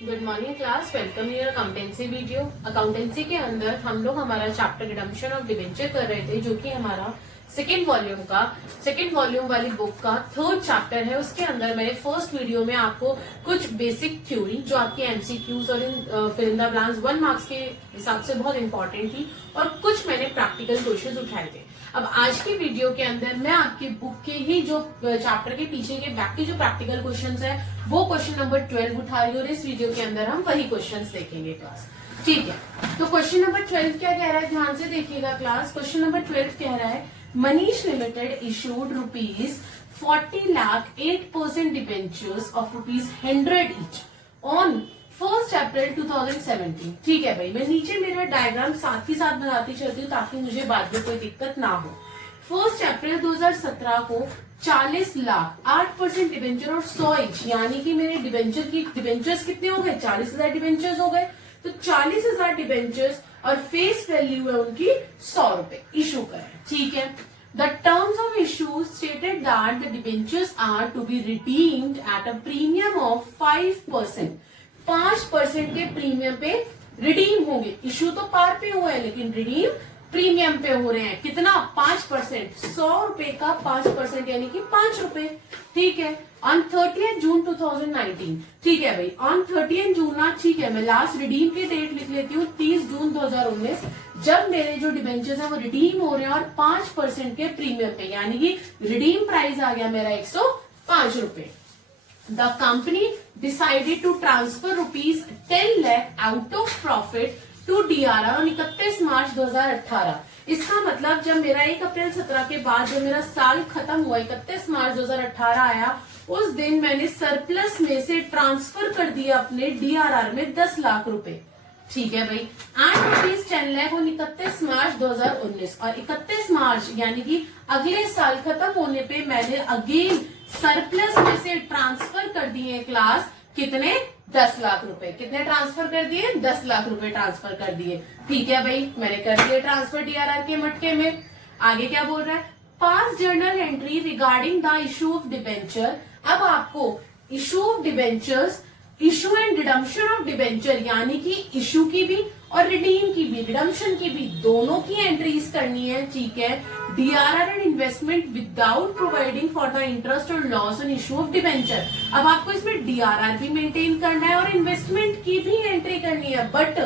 Good morning class, welcome in accountancy video. Accountancy के अंदर हम लोग हमारा चैप्टर रिडम्पशन ऑफ डिबेंचर कर रहे थे, जो कि हमारा सेकेंड वॉल्यूम वाली बुक का थर्ड चैप्टर है। उसके अंदर मैंने फर्स्ट वीडियो में आपको कुछ बेसिक थ्योरी जो आपके एमसीक्यूज और fill in the blanks 1 marks के हिसाब से बहुत इंपॉर्टेंट थी, और कुछ मैंने प्रैक्टिकल क्वेश्चंस उठाए थे। अब आज की वीडियो के अंदर मैं आपकी बुक के ही जो चैप्टर के पीछे के बैक के जो प्रैक्टिकल क्वेश्चंस है वो क्वेश्चन नंबर 12 उठा रही हूँ, और इस वीडियो के अंदर हम वही क्वेश्चंस देखेंगे क्लास। ठीक है, तो क्वेश्चन नंबर 12 क्या कह रहा है, ध्यान से देखिएगा क्लास। क्वेश्चन नंबर 12 कह रहा है, Manish limited issued ₹40 lakh 8% debentures of ₹100 each on 1 अप्रैल 2017। ठीक है भाई, मैं नीचे मेरा डायग्राम साथ ही साथ बनाती चलती हूँ ताकि मुझे बाद में कोई दिक्कत ना हो। 1 अप्रैल 2017 को 40 लाख 8% डिबेंचर और 100 ईच, यानी कि मेरे डिबेंचर्स कितने हो गए, 40,000 डिबेंचर्स हो गए। तो 40,000 डिबेंचर्स और फेस वैल्यू है उनकी 100 रुपए इशू करें। ठीक है, the terms of issue stated that the debentures are to be redeemed at a premium of 5%। 5% के प्रीमियम पे रिडीम होंगे। इशू तो पार पे हुआ है लेकिन रिडीम प्रीमियम पे हो रहे हैं। कितना, 5%, 100 रुपए का 5% यानी कि 5 रुपए। ठीक है, ऑन 30 जून 2019। ठीक है भाई, ऑन 30 जून ना, ठीक है, मैं लास्ट रिडीम की डेट लिख लेती हूँ 30 जून 2019, जब मेरे जो डिबेंचर्स हैं वो रिडीम हो रहे हैं और 5% के प्रीमियम पे, यानी कि रिडीम प्राइस आ गया मेरा 105 रुपए। The company decided to transfer ₹10 lakh out of profit to DRR on 31 March 2018। इसका मतलब जब मेरा 1 अप्रैल 17 के बाद जब मेरा साल खत्म हुआ, 31 मार्च 2018 आया, उस दिन मैंने सरप्लस में से ट्रांसफर कर दिया अपने DRR में 10 लाख रुपए। ठीक है भाई, एंड ₹10 लाख on 31 मार्च 2019, और 31 मार्च यानी कि अगले साल खत्म होने पे मैंने अगेन सरप्लस में से ट्रांसफर कर दिए क्लास, कितने, 10 लाख रुपए। कितने ट्रांसफर कर दिए, 10 लाख रुपए ट्रांसफर कर दिए। ठीक है भाई, मैंने कर दिए ट्रांसफर DRR के मटके में। आगे क्या बोल रहा है, पास journal entry regarding the issue of debenture. अब आपको issue of debentures, issue and redemption of debenture, यानी कि इशू की भी और रिडीम की भी, रिडम्पशन की भी, दोनों की एंट्रीज करनी है। ठीक है, DRR and investment without providing for the interest और loss on issue of debenture. अब आपको इसमें DRR भी मेंटेन करना है और इन्वेस्टमेंट की भी एंट्री करनी है, but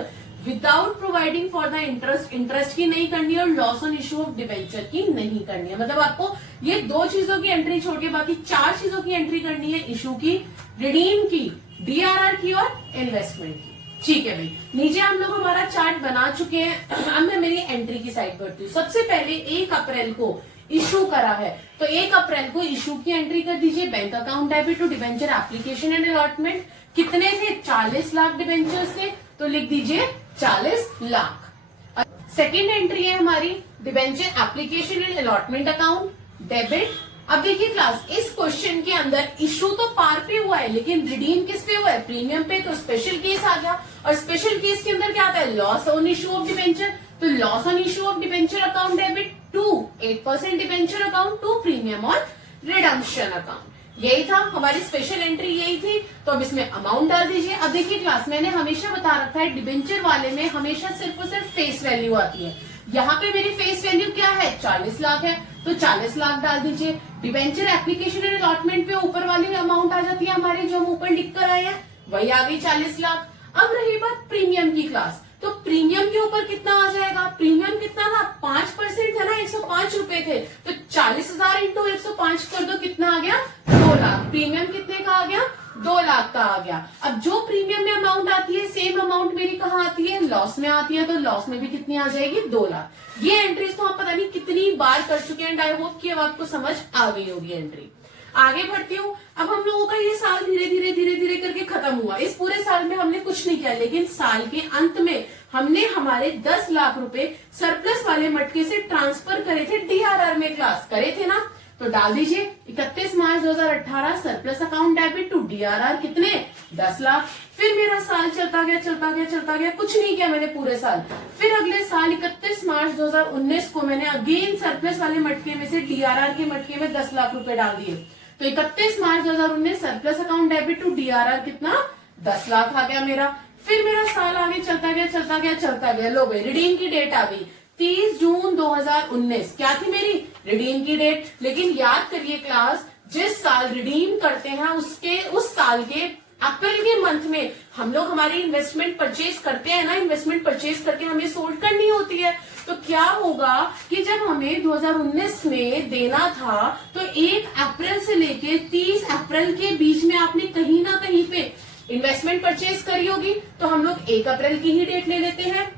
without providing for the interest की नहीं करनी है और loss on issue of debenture की नहीं करनी है। मतलब आपको ये 2 चीजों की एंट्री छोड़ के बाकी 4 चीजों की एंट्री करनी है, इशू की, रिडीम की, DRR की और इन्वेस्टमेंट की। ठीक है भाई, नीचे हम लोग हमारा चार्ट बना चुके हैं। अब मैं मेरी एंट्री की साइड बढ़ती हूँ। सबसे पहले 1 अप्रैल को इशू करा है, तो 1 अप्रैल को इशू की एंट्री कर दीजिए। Bank account debit to debenture application and allotment, कितने थे, 40 लाख डिबेंचर्स थे, तो लिख दीजिए 40 लाख। सेकेंड एंट्री है हमारी debenture application and allotment account debit. अब देखिए क्लास, इस क्वेश्चन के अंदर इशू तो पार पे हुआ है लेकिन रिडीम किस पे हुआ है, प्रीमियम पे, तो स्पेशल केस आ गया। और स्पेशल केस के अंदर क्या आता है, loss on issue of debenture, तो loss on issue of debenture account debit to 8% debenture account to premium और रिडम्पशन अकाउंट। यही था हमारी स्पेशल एंट्री, यही थी। तो अब इसमें अमाउंट डाल दीजिए। अब देखिए क्लास, मैंने हमेशा बता रखा है डिबेंचर वाले में हमेशा सिर्फ और सिर्फ फेस वैल्यू आती है। यहाँ पे मेरी फेस वैल्यू क्या है, 40 लाख है, तो 40 लाख डाल दीजिए। डिबेंचर एप्लीकेशन एंड अलॉटमेंट पे ऊपर वाली अमाउंट आ जाती है हमारी, जो हम ऊपर लिख कर आए हैं, वही आ गई 40 लाख। अब रही बात प्रीमियम की क्लास, तो प्रीमियम के ऊपर कितना आ जाएगा, प्रीमियम कितना था, 5% है ना, 105 रुपए थे, तो 40,000 इंटू 105 कर दो, कितना आ गया, 2 लाख। प्रीमियम कितने का आ गया, 2 लाख का आ गया। अब जो प्रीमियम में अमाउंट आती है, सेम अमाउंट मेरी कहाँ आती है, लॉस में आती है, तो लॉस में भी कितनी आ जाएगी, 2 लाख। ये एंट्रीज तो आप पता नहीं कितनी बार कर चुके हैं, आई होप कि अब आपको समझ आ गई होगी एंट्री। आगे बढ़ती हूँ। अब हम लोगों का ये साल धीरे धीरे करके खत्म हुआ। इस पूरे साल में हमने कुछ नहीं किया, लेकिन साल के अंत में हमने हमारे 10 लाख रुपए सरप्लस वाले मटके से ट्रांसफर करे थे DRR में, क्लास करे थे ना, तो डाल दीजिए 31 March 2018 surplus account debit to DRR, कितने, 10 लाख। फिर मेरा साल चलता गया, कुछ नहीं किया मैंने पूरे साल। फिर अगले साल 31 मार्च 2019 को मैंने अगेन सरप्लस वाले मटके में से DRR के मटके में 10 लाख रुपए डाल दिए। तो 31 March 2019 surplus account debit to DRR कितना, 10 लाख आ गया मेरा। फिर मेरा साल आगे चलता गया चलता गया चलता गया। लो भाई रिडीम की डेट आ गई 30 जून 2019। क्या थी मेरी रिडीम की डेट? लेकिन याद करिए क्लास, जिस साल रिडीम करते हैं उसके उस साल के अप्रैल के मंथ में हम लोग हमारी इन्वेस्टमेंट परचेज करते हैं ना, इन्वेस्टमेंट परचेज करके हमें सोल्ड करनी होती है। तो क्या होगा कि जब हमें 2019 में देना था तो 1 अप्रैल से लेके 30 अप्रैल के बीच में आपने कहीं ना कहीं पे इन्वेस्टमेंट परचेज करी होगी। तो हम लोग 1 अप्रैल की ही डेट ले लेते हैं।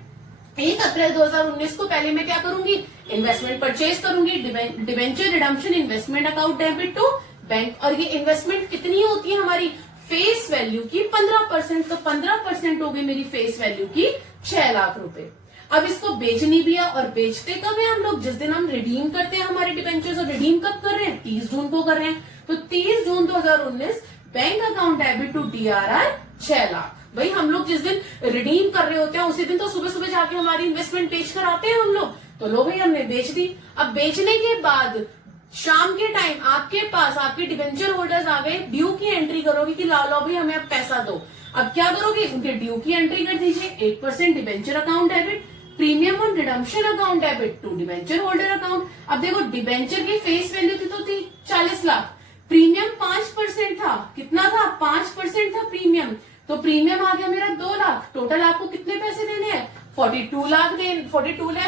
1 अप्रैल 2019 को पहले मैं क्या करूंगी? इन्वेस्टमेंट परचेज करूंगी। Debenture redemption investment account debit to bank. और ये इन्वेस्टमेंट कितनी होती है हमारी? फेस वैल्यू की 15%। तो 15% हो गई मेरी फेस वैल्यू की 6 लाख रुपए। अब इसको बेचनी भी है, और बेचते कब है हम लोग? जिस दिन हम रिडीम करते हैं हमारे डिबेंचर्स। और रिडीम कब कर रहे हैं? 30 जून को कर रहे हैं। तो 30 June 2019 bank account debit to DRR 6 lakh. भाई हम लोग जिस दिन रिडीम कर रहे होते हैं उसी दिन तो सुबह सुबह जाके हमारी इन्वेस्टमेंट बेच कर आते हैं हम लोग। तो लो भाई हमने बेच दी। अब बेचने के बाद शाम के टाइम आपके पास आपके डिबेंचर होल्डर्स आ गए, ड्यू की एंट्री करोगे कि लो भाई हमें अब पैसा दो। अब क्या करोगे? उनके ड्यू की एंट्री कर दीजिए। 8% debenture account debit, premium on redemption account debit to debenture holder account. अब देखो डिबेंचर की फेस वैल्यू थी तो थी 40 लाख, प्रीमियम 5% था। कितना था? 5% था प्रीमियम। तो प्रीमियम आ गया मेरा 2 लाख। टोटल आपको कितने पैसे देने हैं? 42 लाख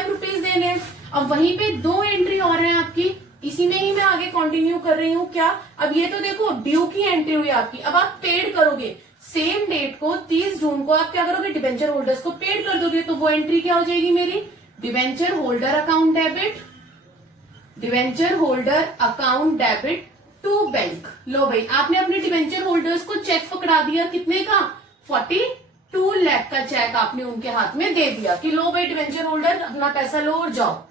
रुपीज देने हैं। अब वहीं पे 2 एंट्री और है आपकी, इसी में ही मैं आगे कंटिन्यू कर रही हूँ। क्या? अब ये तो देखो ड्यू की एंट्री हुई आपकी। अब आप पेड करोगे सेम डेट को, 30 जून को आप क्या करोगे? डिबेंचर होल्डर्स को पेड कर दोगे। तो वो एंट्री क्या हो जाएगी मेरी? Debenture holder account debit, debenture holder account debit to bank. लो भाई आपने अपने डिबेंचर होल्डर्स को चेक पकड़ा दिया। कितने का? 42 लाख का चेक आपने उनके हाथ में दे दिया कि लो भाई डिबेंचर होल्डर अपना पैसा लो और जाओ।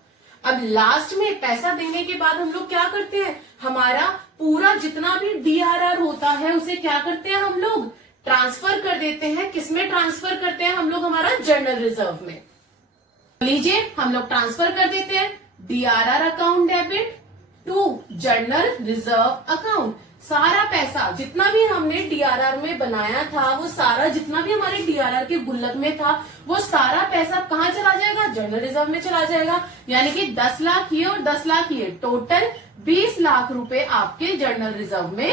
अब लास्ट में पैसा देने के बाद हम लोग क्या करते हैं? हमारा पूरा जितना भी डीआरआर होता है उसे क्या करते हैं हम लोग? ट्रांसफर कर देते हैं। किसमें ट्रांसफर करते हैं हम लोग? हमारा जर्नल रिजर्व में। लीजिए हम लोग ट्रांसफर कर देते हैं DRR account debit to journal reserve account. सारा पैसा जितना भी हमने डीआरआर में बनाया था, वो सारा जितना भी हमारे डीआरआर के गुल्लक में था, वो सारा पैसा कहाँ चला जाएगा? जर्नल रिजर्व में चला जाएगा। यानी कि 10 लाख ये और 10 लाख ये, टोटल 20 लाख रुपए आपके जर्नल रिजर्व में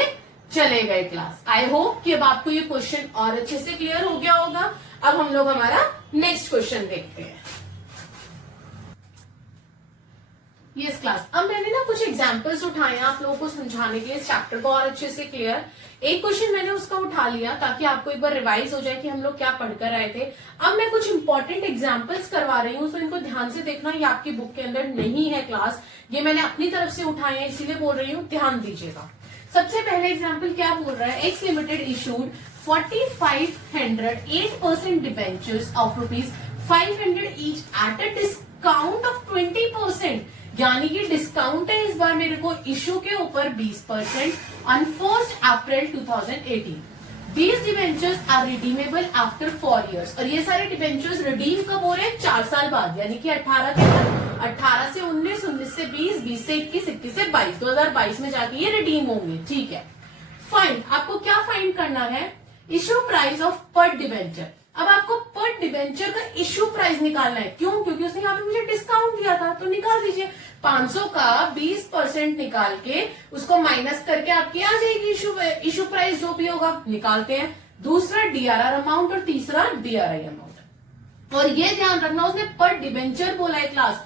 चले गए। क्लास आई होप कि अब आपको ये क्वेश्चन और अच्छे से क्लियर हो गया होगा। अब हम लोग हमारा नेक्स्ट क्वेश्चन देखते हैं। यस क्लास, अब मैंने ना कुछ एग्जांपल्स उठाए हैं आप लोगों को समझाने के लिए इस चैप्टर को और अच्छे से क्लियर। एक क्वेश्चन मैंने उसका उठा लिया ताकि आपको एक बार रिवाइज हो जाए कि हम लोग क्या पढ़कर आए थे। अब मैं कुछ इंपॉर्टेंट एग्जांपल्स करवा रही हूँ, तो इनको ध्यान से देखना। ये आपकी बुक के अंदर नहीं है क्लास, ये मैंने अपनी तरफ से उठाए हैं, इसीलिए बोल रही हूँ, ध्यान दीजिएगा। सबसे पहले एग्जाम्पल क्या बोल रहा है? X limited issued 4508% debentures of ₹500 each at a discount of 20%। यानी कि डिस्काउंट है इस बार मेरे को इशू के ऊपर 20% on 1 April 2018। These debentures are redeemable after 4 years। और ये सारे डिबेंचर्स रिडीम कब हो रहे हैं? 4 साल बाद। यानी कि 18 से 19, 19 से 20, 20 से 21, 21 से 22, 2022 में जाके ये रिडीम होंगे। ठीक है, फाइन। आपको क्या फाइंड करना है? इशू प्राइस ऑफ पर डिबेंचर। अब आपको पर डिबेंचर का इशू प्राइस निकालना है। क्यों? क्योंकि उसने यहाँ पे मुझे डिस्काउंट दिया था, तो निकाल दीजिए। 500 का 20% निकाल के उसको माइनस करके आपकी आ जाएगी इशू प्राइस जो भी होगा। निकालते हैं। दूसरा डीआरआर अमाउंट और तीसरा डीआरआई अमाउंट। और ये ध्यान रखना उसने पर डिबेंचर बोला है क्लास।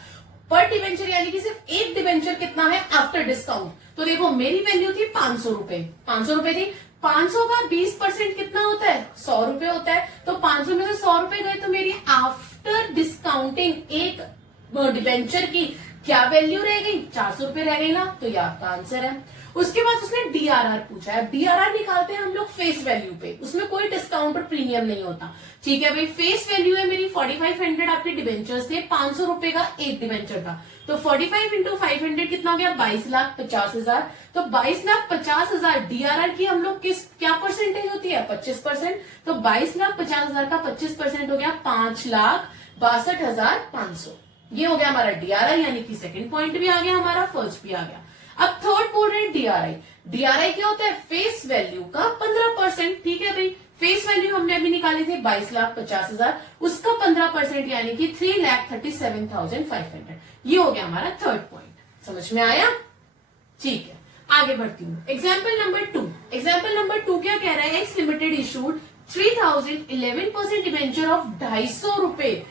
पर डिबेंचर यानी कि सिर्फ एक डिबेंचर कितना है आफ्टर डिस्काउंट। तो देखो मेरी वैल्यू थी 500 रुपए, 500 रुपए थी। 500 का 20% कितना होता है? 100 रुपए होता है। तो 500 में से 100 रुपए गए, तो मेरी आफ्टर डिस्काउंटिंग एक डिबेंचर की क्या वैल्यू रह गई? 400 रुपए रह गई ना। तो ये आपका आंसर है। उसके बाद उसने डीआरआर पूछा है। डीआरआर निकालते हैं हम लोग फेस वैल्यू पे, उसमें कोई डिस्काउंट और प्रीमियम नहीं होता। ठीक है भाई, फेस वैल्यू है मेरी 4500 आपके डिबेंचर्स थे, 500 रुपए का एक डिबेंचर था। तो 45 इंटू 500 कितना हो गया? 22,50,000। तो 22,50,000 डीआरआर की हम लोग क्या परसेंटेज होती है? 25%। तो 22,50,000 का 25% हो गया 5,62,500। ये हो गया हमारा डीआरआई, यानी कि सेकंड पॉइंट भी आ गया हमारा, फर्स्ट भी आ गया। अब थर्ड बोल रहे हैं डीआरआई। डीआरआई क्या होता है? फेस वैल्यू का 15%। ठीक है भाई, फेस वैल्यू हमने अभी निकाली थी 22,50,000, उसका 15% यानी कि 3,37,500। ये हो गया हमारा थर्ड पॉइंट। समझ में आया? ठीक है, आगे बढ़ती हूँ। Example number 2। एग्जाम्पल नंबर 2 क्या कह रहा है? X limited issued 3,011% debenture of 250 रुपए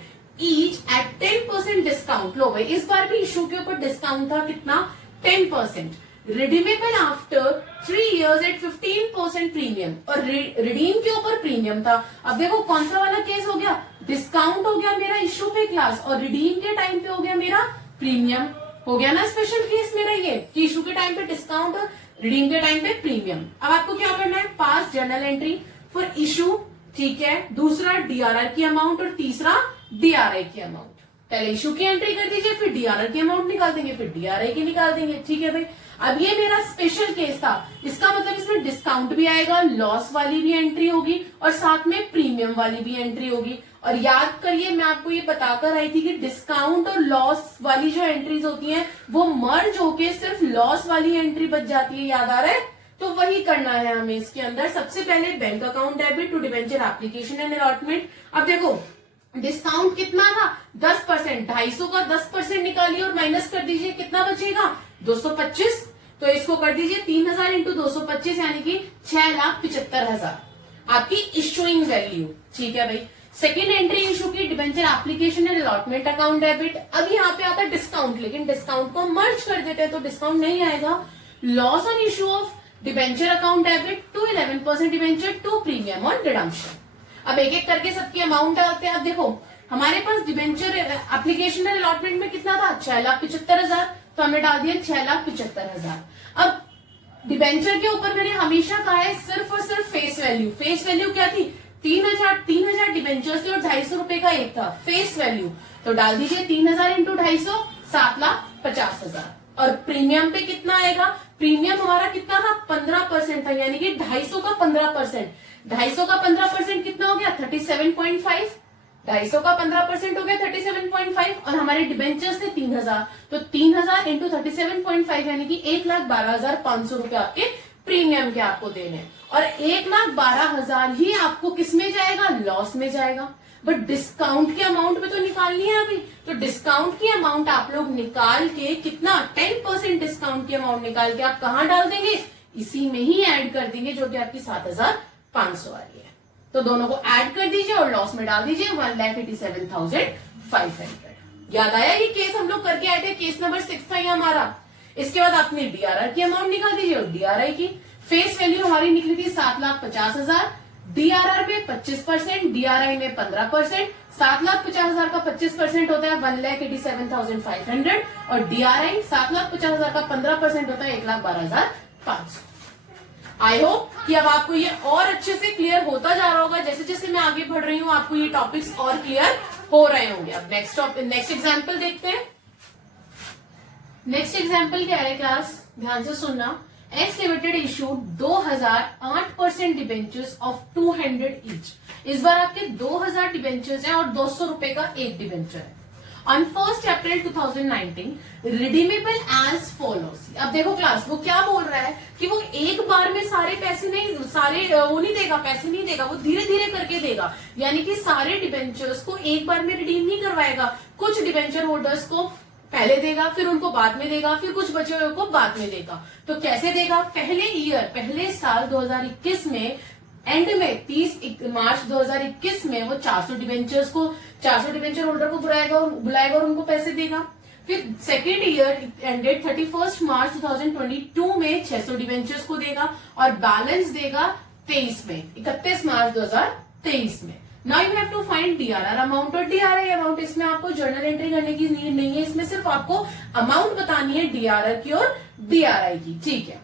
ईच एट 10% डिस्काउंट। लो भाई, इस बार भी इशू के ऊपर डिस्काउंट था कितना? 10%। Redeemable after 3 years at 15% premium, और रिडीम के ऊपर प्रीमियम था। अब देखो कौन सा वाला केस हो गया? डिस्काउंट हो गया मेरा इशू पे क्लास, और रिडीम के टाइम पे हो गया मेरा प्रीमियम। हो गया ना स्पेशल केस मेरा ये, कि इशू के टाइम पे डिस्काउंट और रिडीम के टाइम पे प्रीमियम। अब आपको क्या करना है? पास जर्नल एंट्री फॉर इशू, ठीक है, दूसरा डीआरआर की अमाउंट और तीसरा डीआरआई की अमाउंट। पहले इशू की एंट्री कर दीजिए, फिर डीआरआर की अमाउंट निकाल देंगे, फिर डीआरआई की निकाल देंगे। ठीक है भाई, अब ये मेरा स्पेशल केस था, इसका मतलब इसमें डिस्काउंट भी आएगा, लॉस वाली भी एंट्री होगी और साथ में प्रीमियम वाली भी एंट्री होगी। और याद करिए, मैं आपको ये बताकर आई थी कि डिस्काउंट और लॉस वाली जो एंट्रीज होती हैं वो मर्ज होके सिर्फ लॉस वाली एंट्री बच जाती है। याद आ रहा है? तो वही करना है हमें इसके अंदर। सबसे पहले bank account debit to debenture application and allotment. अब देखो डिस्काउंट कितना था? 10%। 250 का 10% निकालिए और माइनस कर दीजिए, कितना बचेगा? 225। तो इसको कर दीजिए 3,000 इंटू 225 यानी कि 6,75,000 आपकी इशूइंग वैल्यू। ठीक है भाई, सेकेंड एंट्री इशू की debenture application and allotment account debit. अब यहाँ पे आता है डिस्काउंट, लेकिन डिस्काउंट को मर्ज कर देते हैं तो डिस्काउंट नहीं आएगा। Loss on issue of debenture account debit to 11% debenture to premium on redemption. अब एक एक करके सबकी अमाउंट आते हैं। अब देखो हमारे पास डिवेंचर एप्लीकेशन एंड अलॉटमेंट में कितना था? 6,75,000, तो हमने डाल दिया 6,75,000। अब डिवेंचर के ऊपर मैंने हमेशा कहा है सिर्फ और सिर्फ फेस वैल्यू। फेस वैल्यू क्या थी? 3,000 डिवेंचर्स थे और 250 रुपए का एक था फेस वैल्यू, तो डाल दीजिए 3,000 इंटू 250, 7,50,000। और प्रीमियम पे कितना आएगा? प्रीमियम हमारा कितना था? 15% था, यानी कि 250 का 15%। 250 का 15% कितना हो गया? 37.5। 250 का 15% हो गया 37.5, और हमारे डिबेंचर्स थे 3,000, तो 3,000 इंटू 37.5 यानी कि 1,12,500 रुपए आपके प्रीमियम के आपको देने, और 1,12,000 ही आपको किस में जाएगा? लॉस में जाएगा। बट डिस्काउंट की अमाउंट में तो निकालनी है अभी, तो डिस्काउंट की अमाउंट आप लोग निकाल के कितना? 10% डिस्काउंट की अमाउंट निकाल के आप कहां डाल देंगे? इसी में ही ऐड कर देंगे, जो कि आपकी 7,500 आ रही है। तो दोनों को ऐड कर दीजिए और लॉस में डाल दीजिए 1,87,500। याद आया? ये केस हम लोग करके आए थे, केस नंबर 6 था ये हमारा। इसके बाद आपने डीआरआर की अमाउंट निकाल दीजिए, और डीआरआई की फेस वैल्यू हमारी निकली थी 7,50,000, डीआरआर में 25%, डीआरआई में 15%। 7,50,000 का 25% होता है 1,87,500, और डीआरआई 7,50,000 का 15% होता है 1,12,500। आई होप कि अब आपको ये और अच्छे से क्लियर होता जा रहा होगा। जैसे जैसे मैं आगे बढ़ रही हूँ आपको ये टॉपिक्स और क्लियर हो रहे होंगे। अब नेक्स्ट एग्जाम्पल देखते हैं। नेक्स्ट एग्जाम्पल क्या है क्लास? ध्यान से सुनना। X limited issued 2,008% debentures of 200 each. इस बार आपके 2,000 डिबेंचर्स हैं और 200 रुपए का एक डिबेंचर है। On 1 April 2019 redeemable as follows. अब देखो क्लास, वो क्या बोल रहा है कि वो एक बार में सारे पैसे नहीं, वो नहीं देगा, पैसे नहीं देगा, वो धीरे धीरे करके देगा। यानी कि सारे डिबेंचर्स को एक बार में रिडीम नहीं करवाएगा, कुछ डिबेंचर होल्डर्स को पहले देगा, फिर उनको बाद में देगा, फिर कुछ बचे हुए को बाद में देगा। तो कैसे देगा? पहले साल 2021 में एंड में 30 मार्च 2021 में वो 400 डिबेंचर होल्डर को बुलाएगा और उनको पैसे देगा। फिर सेकेंड ईयर एंडेड 31 मार्च 2022 में 600 डिबेंचर्स को देगा, और बैलेंस देगा 31 मार्च 2023 में। Now you have to find DRR amount और डीआरआई अमाउंट। इसमें आपको जर्नल एंट्री करने की नीड नहीं है, इसमें सिर्फ आपको अमाउंट बतानी है डीआरआर की और डीआरआई की। ठीक है,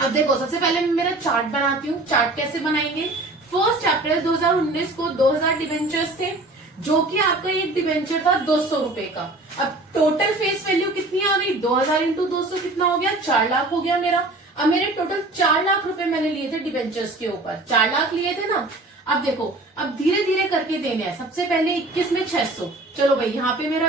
अब देखो सबसे पहले मैं मेरा चार्ट बनाती हूँ। चार्ट कैसे बनाएंगे? 1 अप्रैल 2019 को 2,000 डिबेंचर्स थे, जो कि आपका एक डिबेंचर था 200 रुपए का। अब टोटल फेस वैल्यू कितनी आ गई? 2,000 इंटू 200 कितना हो गया? 4 लाख हो गया मेरा। अब मेरे टोटल 4 लाख रुपए मैंने लिए थे डिबेंचर्स के ऊपर, 4 लाख लिए थे ना। अब देखो, अब धीरे धीरे करके देने हैं। सबसे पहले 21 में 600, चलो भाई यहाँ पे मेरा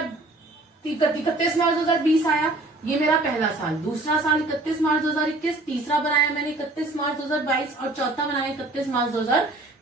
31 मार्च 2020 आया, ये मेरा पहला साल। दूसरा साल 31 मार्च 2021, तीसरा बनाया मैंने 31 मार्च 2022, और चौथा बनाया 31 मार्च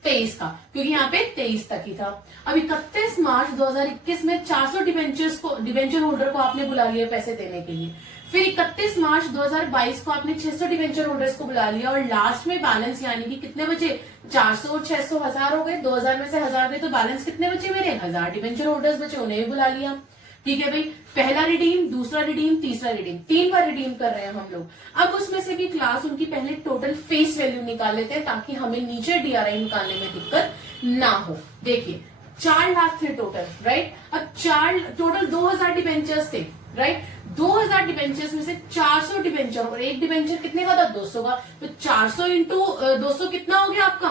23 का, क्योंकि यहाँ पे 23 तक ही था। अब 31 मार्च 2021 में 400 डिबेंचर होल्डर को आपने बुला लिया पैसे देने के लिए। फिर 31 मार्च 2022 को आपने 600 डिबेंचर होल्डर्स को बुला लिया, और लास्ट में बैलेंस यानी कि कितने बचे, 400 और 600 1000 हो गए, 2000 में से 1000 गए, तो बैलेंस कितने बचे मेरे, 1000 डिबेंचर होल्डर्स बचे, उन्हें भी बुला लिया। ठीक है भाई, पहला रिडीम, दूसरा रिडीम, तीसरा रिडीम, 3 बार रिडीम कर रहे हैं हम लोग। अब उसमें से भी क्लास उनकी पहले टोटल फेस वैल्यू निकाल लेते हैं, ताकि हमें नीचे डीआरआई निकालने में दिक्कत ना हो। देखिए 4 लाख थे टोटल, राइट। अब टोटल 2000 डिबेंचर्स थे, राइट। 2000 डिबेंचर्स में से 400 डिबेंचर, और एक डिबेंचर कितने का था, 200 का, तो 400 इंटू 200 कितना हो गया आपका,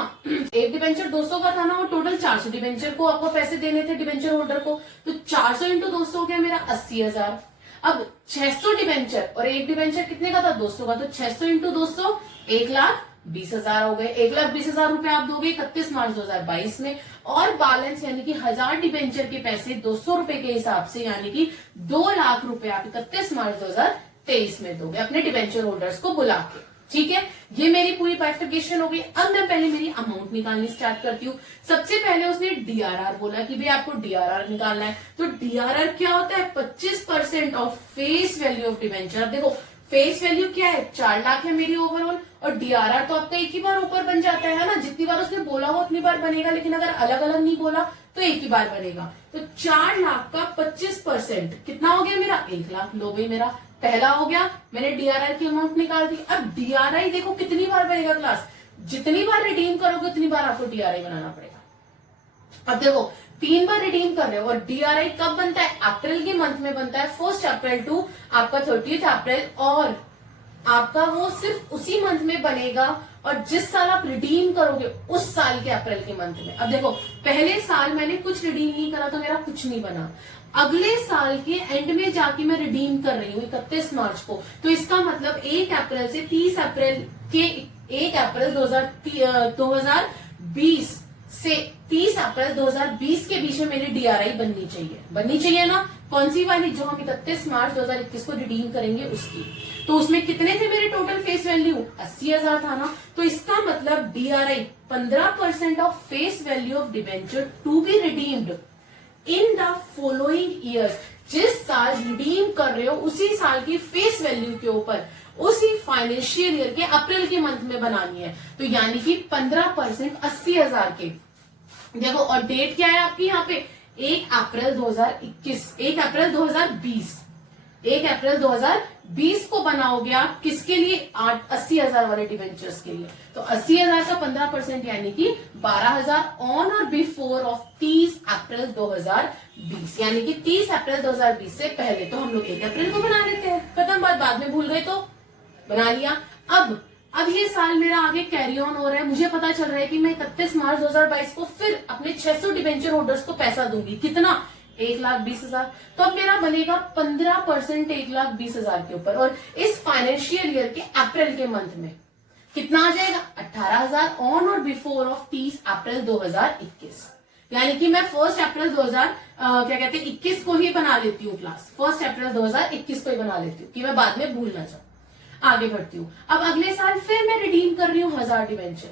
एक डिबेंचर 200 का था ना, और टोटल 400 डिबेंचर को आपको पैसे देने थे डिबेंचर होल्डर को, तो 400 इंटू 200 हो गया मेरा 80,000। अब 600 डिबेंचर और एक डिबेंचर कितने का था, 200 का, तो 600 इंटू 200 1,20,000 हो गए। 1,20,000 रुपए आप दोगे 31 मार्च 2022 में, और बैलेंस यानी कि 1000 डिबेंचर के पैसे 200 रुपए के हिसाब से, यानी कि 2 लाख रुपए आप 31 मार्च 2023 में दोगे अपने डिबेंचर होल्डर्स को बुला के। ठीक है, ये मेरी पूरी बाइफिकेशन हो गई। अब मैं पहले मेरी अमाउंट निकालनी स्टार्ट करती हूँ। सबसे पहले उसने डीआरआर बोला कि भाई आपको डीआरआर निकालना है, तो डीआरआर क्या होता है, 25% of face value of debenture. देखो फेस वैल्यू क्या है, 4 लाख है मेरी ओवरऑल, और डीआरआर तो आपका एक ही बार ऊपर बन जाता है ना, जितनी बार उसने बोला हो उतनी बार बनेगा, लेकिन अगर अलग अलग नहीं बोला तो एक ही बार बनेगा। तो 4 लाख का 25% कितना हो गया मेरा, 1 लाख। लो भाई मेरा पहला हो गया, मैंने डीआरआर की अमाउंट निकाल दी। अब डीआरआई देखो कितनी बार बनेगा क्लास, जितनी बार रिडीम करोगे उतनी बार आपको डीआरआई बनाना पड़ेगा। अब देखो 3 बार रिडीम कर रहे हो, और डीआरआई कब बनता है, अप्रैल के मंथ में बनता है, 1 अप्रैल टू आपका 30 अप्रैल, और आपका वो सिर्फ उसी मंथ में बनेगा, और जिस साल आप रिडीम करोगे उस साल के अप्रैल के मंथ में। अब देखो पहले साल मैंने कुछ रिडीम नहीं करा तो मेरा कुछ नहीं बना, अगले साल के एंड में जाके मैं रिडीम कर रही हूँ 31 मार्च को, तो इसका मतलब 1 अप्रैल से 30 अप्रैल के 1 अप्रैल 2020 से 30 अप्रैल 2020 के बीच में मेरी डीआरआई बननी चाहिए ना। कौन सी वाली, जो हम 31 मार्च 2021 को रिडीम करेंगे उसकी। तो उसमें कितने थे मेरे टोटल फेस वैल्यू, 80,000 था ना, तो इसका मतलब DRI 15% of face value of debenture to be redeemed in the following years. जिस साल रिडीम कर रहे हो उसी साल की फेस वैल्यू के ऊपर उसी फाइनेंशियल ईयर के अप्रैल के मंथ में बनानी है, तो यानी कि 15% 80,000 के। देखो और डेट क्या है आपकी यहाँ पे, 1 अप्रैल 2021, 1 अप्रैल 2020, 1 अप्रैल 2020 को बनाओगे आप किसके लिए, 80,000 वाले डिवेंचर्स के लिए। तो 80,000 का 15% यानी कि 12,000 ऑन और बिफोर ऑफ 30 अप्रैल 2020, यानी कि 30 अप्रैल 2020 से पहले। तो हम लोग 1 अप्रैल को बना लेते हैं, खत्म बात, बाद में भूल गए तो बना लिया। अब ये साल मेरा आगे कैरी ऑन हो रहा है, मुझे पता चल रहा है कि मैं 31 मार्च 2022 को फिर अपने 600 डिवेंचर होल्डर्स को पैसा दूंगी, कितना, 1,20,000। तो अब मेरा बनेगा 15% 1,20,000 के ऊपर, और इस फाइनेंशियल ईयर के अप्रैल के मंथ में कितना आ जाएगा, 18,000 ऑन और बिफोर ऑफ 30 अप्रैल 2021, यानी कि मैं 1 अप्रैल 2021 को ही बना लेती हूँ क्लास, 1 अप्रैल 2021 को ही बना लेती हूँ कि मैं बाद में भूल ना जाऊं। आगे बढ़ती हूँ, अब अगले साल फिर मैं रिडीम कर रही हूँ 1000 डिवेंचर,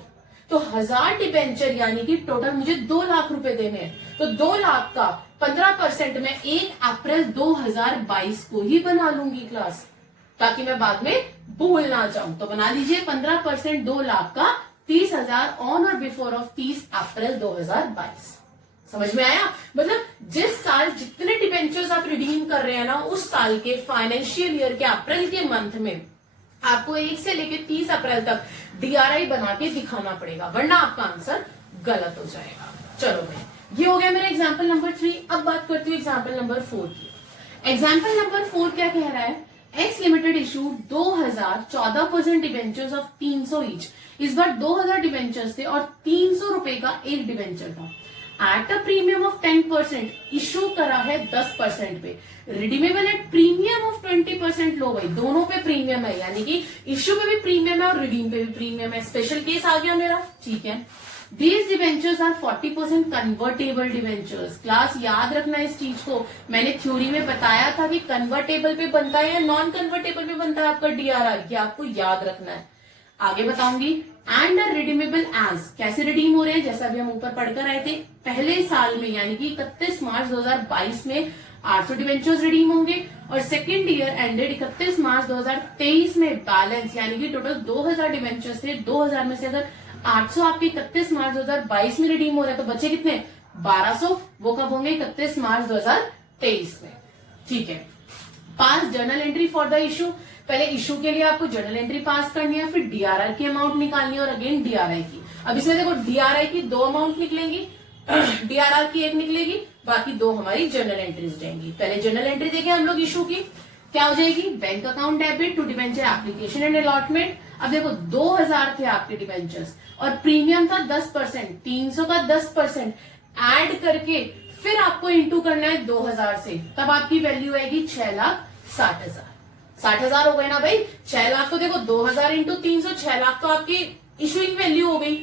तो 1000 डिवेंचर यानी कि टोटल मुझे 2 लाख रुपए देने हैं, तो 2 लाख का 15% में 1 अप्रैल 2022 को ही बना लूंगी क्लास, ताकि मैं बाद में भूल ना जाऊं। तो बना लीजिए 15% 2 लाख का 30,000 ऑन और बिफोर ऑफ 30 अप्रैल 2022। समझ में आया, मतलब जिस साल जितने डिवेंचर्स आप रिडीम कर रहे हैं ना, उस साल के फाइनेंशियल ईयर के अप्रैल के मंथ में आपको 1 से लेकर 30 अप्रैल तक डीआरआई बना के दिखाना पड़ेगा, वरना आपका आंसर गलत हो जाएगा। चलो भाई, ये हो गया मेरा एग्जाम्पल नंबर 3। अब बात करती हूँ एग्जाम्पल नंबर 4 की। एग्जाम्पल नंबर 4 क्या कह रहा है, x limited issue 2000 14% debentures of 300 each. इस बार 2000 डिवेंचर्स थे और 300 रुपए का एक डिवेंचर था। Eight a premium of 10%, issue करा है 10% पे, रिडीमेबल एट प्रीमियम ऑफ 20%। लो भाई, दोनों पे प्रीमियम है, यानी कि इशू पे भी प्रीमियम है और रिडीम पे भी प्रीमियम है। स्पेशल केस आ गया मेरा, ठीक है। These debentures are 40% convertible debentures. Class याद रखना इस चीज को, मैंने थ्योरी में बताया था कि कन्वर्टेबल पे बनता है या नॉन कन्वर्टेबल पे बनता है आपका डीआरआर, ये आपको याद रखना है, आगे बताऊंगी। एंड आर रिडीमेबल एज, कैसे रिडीम हो रहे हैं, जैसा अभी हम ऊपर पढ़कर आए थे, पहले साल में यानी कि 31 मार्च 2022 में 800 डिवेंचर्स रिडीम होंगे और सेकेंड ईयर एंडेड 31 मार्च 2023 में बैलेंस यानी कि टोटल 2000 डिवेंचर्स थे, 2000 में से अगर 800 आपके 31 मार्च 2022 में रिडीम हो रहे हैं तो बचे कितने, 1200, वो कब होंगे, 31 मार्च 2023 में। ठीक है, पास journal entry for the issue, पहले इशू के लिए आपको जर्नल एंट्री पास करनी है, फिर डीआरआर की अमाउंट निकालनी है और अगेन डीआरआई की। अब इसमें देखो डीआरआई की 2 अमाउंट निकलेंगी, डीआरआर की 1 निकलेगी, बाकी 2 हमारी जर्नल एंट्रीज जाएंगी। पहले जर्नल एंट्री देखें हम लोग इशू की, क्या हो जाएगी, bank account debit to debenture application and allotment. अब देखो 2000 थे आपके डिवेंचर्स और प्रीमियम था 10%, 300 का 10% ऐड करके फिर आपको इंटू करना है 2000 से, तब आपकी वैल्यू आएगी 6,60,000। 60,000 हो गए ना भाई, 6 लाख तो देखो 2000 इंटू 300, 6 लाख तो आपकी इशुइंग वैल्यू हो गई,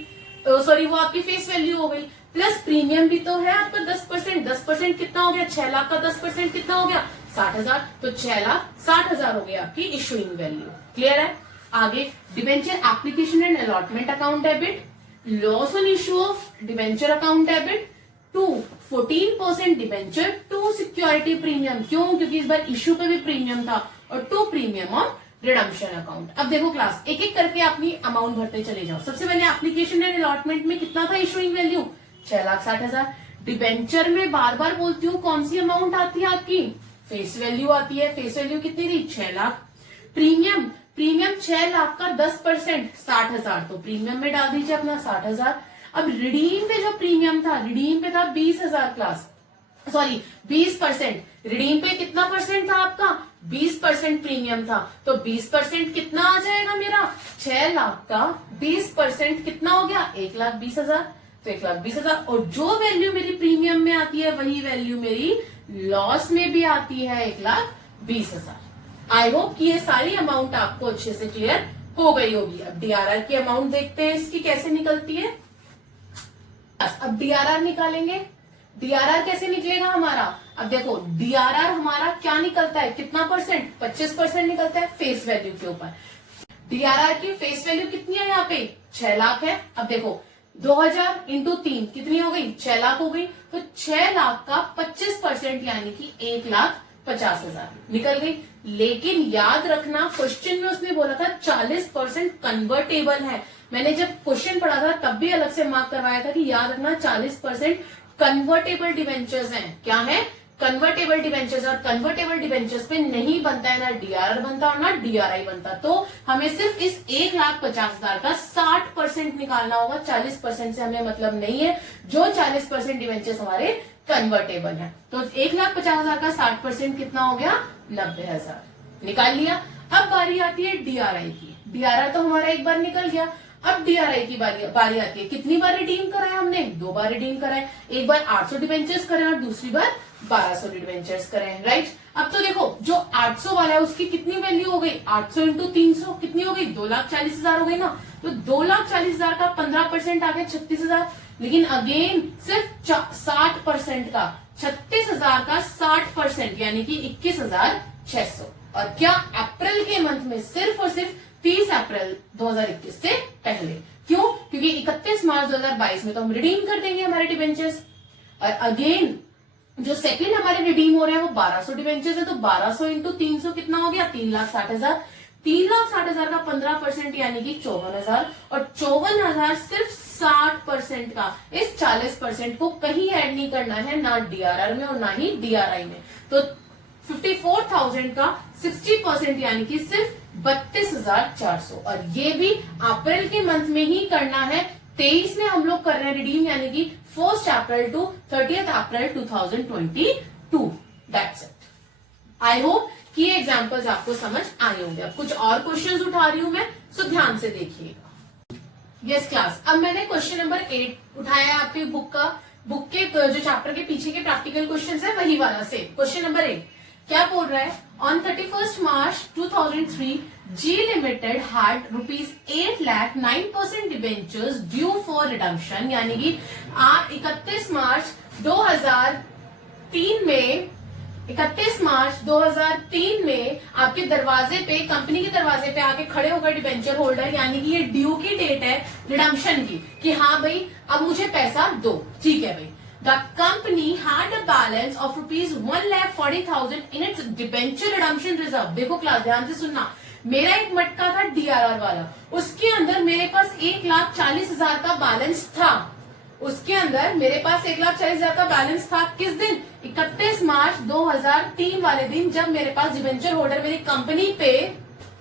सॉरी वो आपकी फेस वैल्यू हो गई, प्लस प्रीमियम भी तो है आपका 10%, 10% कितना हो गया, 6 लाख का 10% कितना हो गया, 60,000, तो 6,60,000 हो गई आपकी इशुइंग वैल्यू। क्लियर है। आगे debenture application and allotment account debit, loss on issue of debenture account debit to 14% debenture to security premium, क्यों, क्योंकि इस बार इशू पे भी प्रीमियम था, और to premium on redemption account. अब देखो क्लास एक एक करके अपनी अमाउंट भरते चले जाओ। सबसे पहले एप्लीकेशन एंड अलॉटमेंट में कितना था इशुइंग वैल्यू, 6,60,000। डिवेंचर में बार बार बोलती हूँ कौन सी अमाउंट आती है आपकी, फेस वैल्यू आती है, फेस वैल्यू कितनी थी, 6 लाख। प्रीमियम, प्रीमियम 6 लाख का 10% 60,000, तो प्रीमियम में डाल दीजिए अपना 60,000। अब रिडीम पे जो प्रीमियम था, रिडीम पे था 20,000 क्लास, सॉरी 20%, रिडीम पे कितना परसेंट था आपका, 20% प्रीमियम था, तो 20% कितना आ जाएगा मेरा, 6 लाख का 20% कितना हो गया, 1,20,000, तो 1,20,000। और जो वैल्यू मेरी प्रीमियम में आती है वही वैल्यू मेरी लॉस में भी आती है, 1,20,000। आई होप कि ये सारी अमाउंट आपको अच्छे से क्लियर हो गई होगी। अब डीआरआर की अमाउंट देखते हैं इसकी कैसे निकलती है। अब डीआरआर निकालेंगे, डीआरआर कैसे निकलेगा हमारा, अब देखो डीआरआर हमारा क्या निकलता है, कितना परसेंट, 25% निकलता है फेस वैल्यू के ऊपर। डीआरआर की फेस वैल्यू कितनी है यहाँ पे, 6 लाख है। अब देखो 2000 इंटू 3 कितनी हो गई, 6 लाख हो गई, तो 6 लाख का 25% यानी कि 1,50,000 निकल गई। लेकिन याद रखना क्वेश्चन में उसने बोला था 40% कन्वर्टेबल है। मैंने जब क्वेश्चन पढ़ा था तब भी अलग से मार्क करवाया था कि याद रखना 40% कन्वर्टेबल डिवेंचर्स हैं। क्या है, कन्वर्टेबल डिवेंचर्स, और कन्वर्टेबल डिवेंचर्स पे नहीं बनता है ना डीआरआर बनता और ना डीआरआई बनता, तो हमें सिर्फ इस 1,50,000 का 60% निकालना होगा। 40% से हमें मतलब नहीं है, जो 40% डिवेंचर्स हमारे कन्वर्टेबल है। तो 1,50,000 का 60% कितना हो गया, 90,000 निकाल लिया। अब बारी आती है डीआरआई की, डीआरआर तो हमारा एक बार निकल गया। अब डीआरआई की बारी आती है, कितनी बार रिडीम कराए हमने, 2 बार रिडीम कराए, एक बार 800 डिवेंचर्स करें और दूसरी बार 1200 डिवेंचर्स करें, राइट। अब तो देखो जो 800 वाला है उसकी कितनी वैल्यू हो गई, 800 इंटू 300 कितनी हो गई, 2,40,000 हो गई ना, तो 2,40,000 का 15% आ गया 36,000। लेकिन अगेन सिर्फ 60% का, 36,000 का 60% यानी कि 21,600। और क्या अप्रैल के मंथ में सिर्फ और सिर्फ 30 अप्रैल 2021 से पहले, क्यों, क्योंकि 31 मार्च 2022 में तो हम रिडीम कर देंगे हमारे डिवेंचर्स। और अगेन जो सेकंड हमारे रिडीम हो रहे हैं वो 1200 डिवेंचर्स है, तो 1200 इंटू 300 कितना हो गया, 3,60,000। 3,60,000 का 15% यानी कि 54,000, और 54,000 सिर्फ 60% का। इस 40% को कहीं ऐड नहीं करना है, ना डीआरआर में और ना ही डीआरआई में। तो 54,000 का 60% यानी कि सिर्फ 32,400, और ये भी अप्रैल के मंथ में ही करना है। 23 में हम लोग कर रहे हैं रिडीम, यानी कि 1 April to 30 April 2022। That's it. I hope कि ये एग्जांपल्स आपको समझ आए होंगे। अब कुछ और क्वेश्चंस उठा रही हूं मैं, सो ध्यान से देखिएगा। यस क्लास, अब मैंने क्वेश्चन नंबर 8 उठाया है आपकी बुक के जो चैप्टर के पीछे के प्रैक्टिकल क्वेश्चंस है वही वाला से। क्वेश्चन नंबर 8 क्या बोल रहा है, on 31 March 2003 G limited had ₹8 lakh 9% debentures due for redemption, यानी कि 31 मार्च 2003 में 31 मार्च 2003 में आपके दरवाजे पे, कंपनी के दरवाजे पे आके खड़े होकर डिबेंचर होल्डर, यानी कि ये ड्यू की डेट है रिडम्पशन की, कि हाँ भाई अब मुझे पैसा दो, ठीक है भाई। The company had a balance of ₹1,40,000 in its debenture redemption reserve. देखो क्लास ध्यान से सुनना, मेरा एक मटका था डीआरआर वाला, उसके अंदर मेरे पास 1,40,000 का बैलेंस था। उसके अंदर मेरे पास 1,40,000 का बैलेंस था। किस दिन? 31 मार्च 2003 वाले दिन, जब मेरे पास डिबेंचर होल्डर मेरी कंपनी पे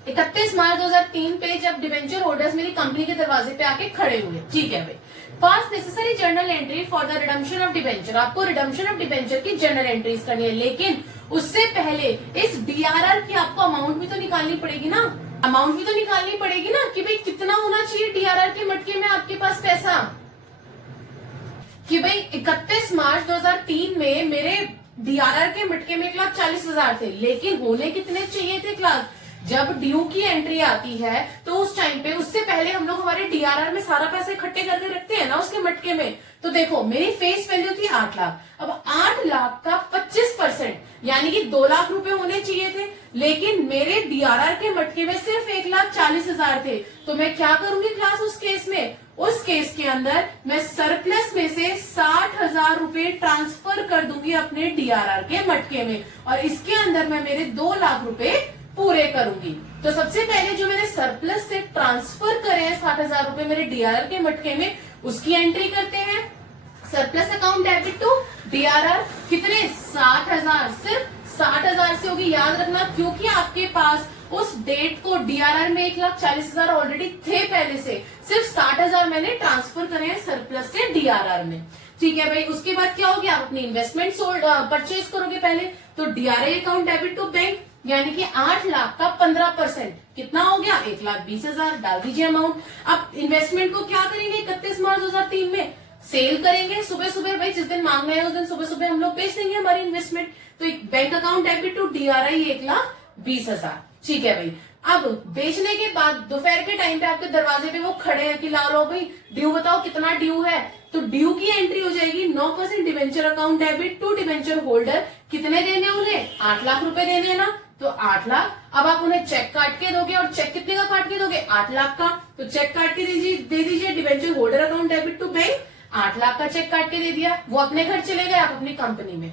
31 मार्च 2003 पे जब डिबेंचर होल्डर्स मेरी कंपनी के दरवाजे पे आके खड़े हुए, ठीक है भाई। पास necessary journal entry for the redemption of debenture. आपको रिडम्पशन ऑफ डिबेंचर की जर्नल एंट्रीज करनी है, लेकिन उससे पहले इस डीआरआर की आपको अमाउंट भी तो निकालनी पड़ेगी ना, अमाउंट भी तो निकालनी पड़ेगी ना, कि भाई कितना होना चाहिए डीआरआर के मटके में आपके पास पैसा, कि भाई 31 मार्च 2003 में मेरे डीआरआर के मटके में 1,40,000 थे, लेकिन होने कितने चाहिए थे क्लास? जब ड्यू की एंट्री आती है तो उस टाइम पे, उससे पहले हम लोग हमारे डीआरआर में सारा पैसा इकट्ठे करके रखते हैं ना उसके मटके में। तो देखो मेरी फेस वैल्यू थी 8 लाख, अब 8 लाख का 25% यानी कि 2 लाख रुपए होने चाहिए थे, लेकिन मेरे डीआरआर के मटके में सिर्फ 1,40,000 थे। तो मैं क्या करूंगी क्लास उस केस में? उस केस के अंदर मैं सरप्लस में से 60,000 रुपए ट्रांसफर कर दूंगी अपने डीआरआर के मटके में, और इसके अंदर मैं मेरे 2 लाख रुपए पूरे करूंगी। तो सबसे पहले जो मैंने सरप्लस से ट्रांसफर करे हैं 60,000 रुपए मेरे डीआरआर के मटके में, उसकी एंट्री करते हैं। Surplus account debit to DRR, कितने? 60,000, सिर्फ 60,000 से होगी, याद रखना, क्योंकि आपके पास उस डेट को डीआरआर में 1,40,000 ऑलरेडी थे पहले से, सिर्फ 60,000 मैंने ट्रांसफर करे हैं सरप्लस से डीआरआर में, ठीक है भाई। उसके बाद क्या होगी? आप अपनी इन्वेस्टमेंट सोल्ड परचेज करोगे पहले, तो DRI account debit to bank, यानी कि 8 लाख का 15% कितना हो गया? 1,20,000, डाल दीजिए अमाउंट। अब इन्वेस्टमेंट को क्या करेंगे? 31 मार्च 2003 में सेल करेंगे सुबह सुबह, भाई जिस दिन मांगना है उस दिन सुबह सुबह हम लोग बेच देंगे हमारी इन्वेस्टमेंट। तो एक bank account debit to DRI 1,20,000, ठीक है भाई। अब बेचने के बाद दोपहर के टाइम पे आपके दरवाजे पे वो खड़े हैं कि ला लो भाई ड्यू बताओ कितना ड्यू है, तो ड्यू की एंट्री हो जाएगी 9% debenture account debit to debenture holder. कितने देने उन्हें? 8 लाख रुपए देने हैं ना, तो 8 लाख। अब आप उन्हें चेक काट के दोगे, और चेक कितने का काट के दोगे? 8 लाख का। तो चेक काट के दे दीजिए debenture holder account debit to bank, 8 lakh का चेक काट के दे दिया, वो अपने घर चले गए, आप अपनी कंपनी में।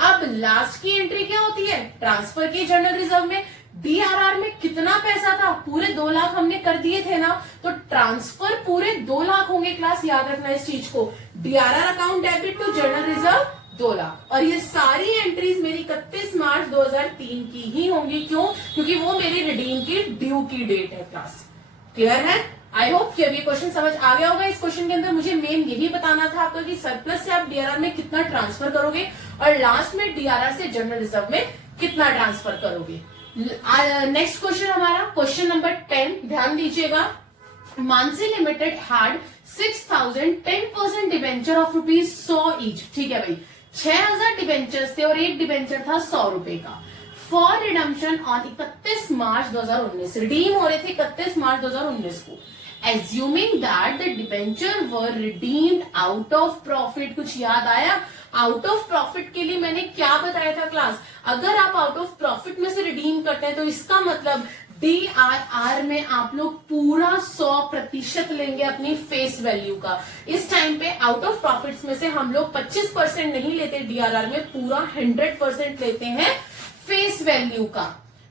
अब लास्ट की एंट्री क्या होती है? ट्रांसफर की जर्नल रिजर्व में डीआरआर में कितना पैसा था? पूरे 2 लाख हमने कर दिए थे ना, तो ट्रांसफर पूरे 2 लाख होंगे क्लास, याद रखना इस चीज को। DRR account debit to journal reserve 2 lakh, और ये सारी एंट्रीज मेरी 31 मार्च 2003 की ही होंगी। क्यों? क्योंकि वो मेरी रिडीम की ड्यू की डेट है क्लास। क्लियर है? आई होप कि अब ये क्वेश्चन समझ आ गया होगा। इस क्वेश्चन के अंदर मुझे मेन यही बताना था आपको कि सरप्लस से आप डीआरआर में कितना ट्रांसफर करोगे, और लास्ट में डीआरआर से जनरल रिजर्व में कितना ट्रांसफर करोगे। नेक्स्ट क्वेश्चन हमारा क्वेश्चन नंबर 10, ध्यान दीजिएगा। Mansi limited had 6,000 10% debenture of ₹100 each, ठीक है भाई। 6,000 डिबेंचर थे और एक डिबेंचर था 100 रुपए का। For redemption on 31 March 2019, redeem हो रहे थे 31 मार्च 2019 को। Assuming that the debenture were redeemed out of profit, कुछ याद आया? आउट ऑफ प्रॉफिट के लिए मैंने क्या बताया था क्लास? अगर आप आउट ऑफ प्रॉफिट में से रिडीम करते हैं तो इसका मतलब डीआरआर में आप लोग पूरा 100% लेंगे अपनी फेस वैल्यू का। इस टाइम पे आउट ऑफ प्रॉफिट्स में से हम लोग 25% नहीं लेते डीआरआर में, पूरा 100% लेते हैं फेस वैल्यू का।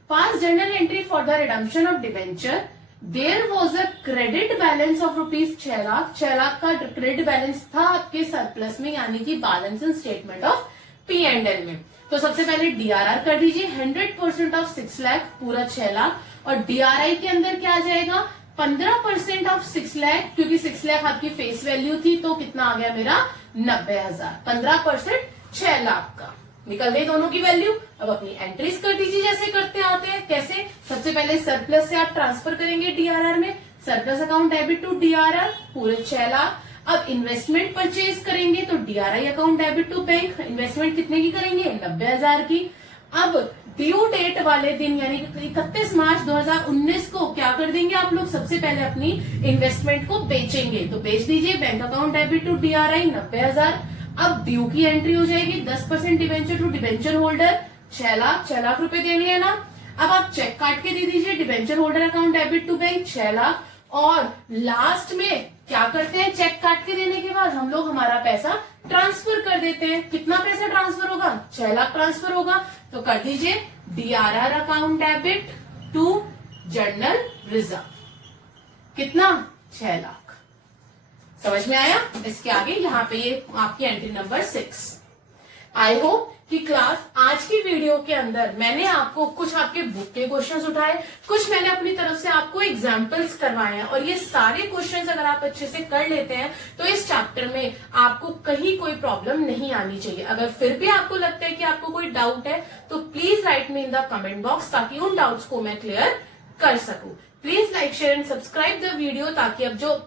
Pass journal entry for the redemption of debenture, there was a credit balance of ₹6 lakh. 6 lakh का क्रेडिट बैलेंस था आपके सरप्लस में, यानी कि balance in statement of P&L में। तो सबसे पहले डीआरआर कर दीजिए 100% ऑफ 6 लाख, पूरा 6 लाख, और डीआरआई के अंदर क्या आ जाएगा? 15% ऑफ 6 लाख, क्योंकि 6 लाख आपकी फेस वैल्यू थी, तो कितना आ गया मेरा? 90,000। 15% 6 लाख का, निकल गई दोनों की वैल्यू। अब अपनी एंट्रीज कर दीजिए जैसे करते आते हैं। कैसे? सबसे पहले सरप्लस से आप ट्रांसफर करेंगे डीआरआर में, surplus account debit to DRR पूरे 6 लाख। अब इन्वेस्टमेंट परचेज करेंगे तो DRI account debit to bank, investment कितने की करेंगे? 90,000 की। अब ड्यू डेट वाले दिन यानी 31 मार्च 2019 को क्या कर देंगे आप लोग? सबसे पहले अपनी इन्वेस्टमेंट को बेचेंगे, तो बेच दीजिए bank account debit to DRI 90,000। अब ड्यू की एंट्री हो जाएगी 10% debenture to debenture holder, 6 lakh रुपए देने हैं ना। अब आप चेक काट के दे दीजिए, debenture holder account debit to bank 6 lakh, और लास्ट में क्या करते हैं, चेक काट के देने के बाद हम लोग हमारा पैसा ट्रांसफर कर देते हैं। कितना पैसा ट्रांसफर होगा, 6 लाख ट्रांसफर होगा। तो कर दीजिए DRR account debit to journal reserve, कितना, 6 लाख। समझ में आया। इसके आगे यहाँ पे ये आपकी एंट्री नंबर 6। आई होप कि क्लास आज की वीडियो के अंदर मैंने आपको कुछ आपके बुक के क्वेश्चंस उठाए, कुछ मैंने अपनी तरफ से आपको एग्जांपल्स करवाए हैं, और ये सारे क्वेश्चंस अगर आप अच्छे से कर लेते हैं तो इस चैप्टर में आपको कहीं कोई प्रॉब्लम नहीं आनी चाहिए। अगर फिर भी आपको लगता है कि आपको कोई डाउट है तो please right me in the comment box, ताकि उन डाउट्स को मैं क्लियर कर सकूं। Please like share and subscribe the video, ताकि अब जो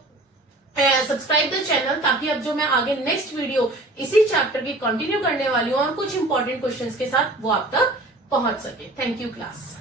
सब्सक्राइब द चैनल, ताकि अब जो मैं आगे नेक्स्ट वीडियो इसी चैप्टर की कंटिन्यू करने वाली हूँ और कुछ इंपॉर्टेंट क्वेश्चंस के साथ वो आप तक पहुंच सके। Thank you class.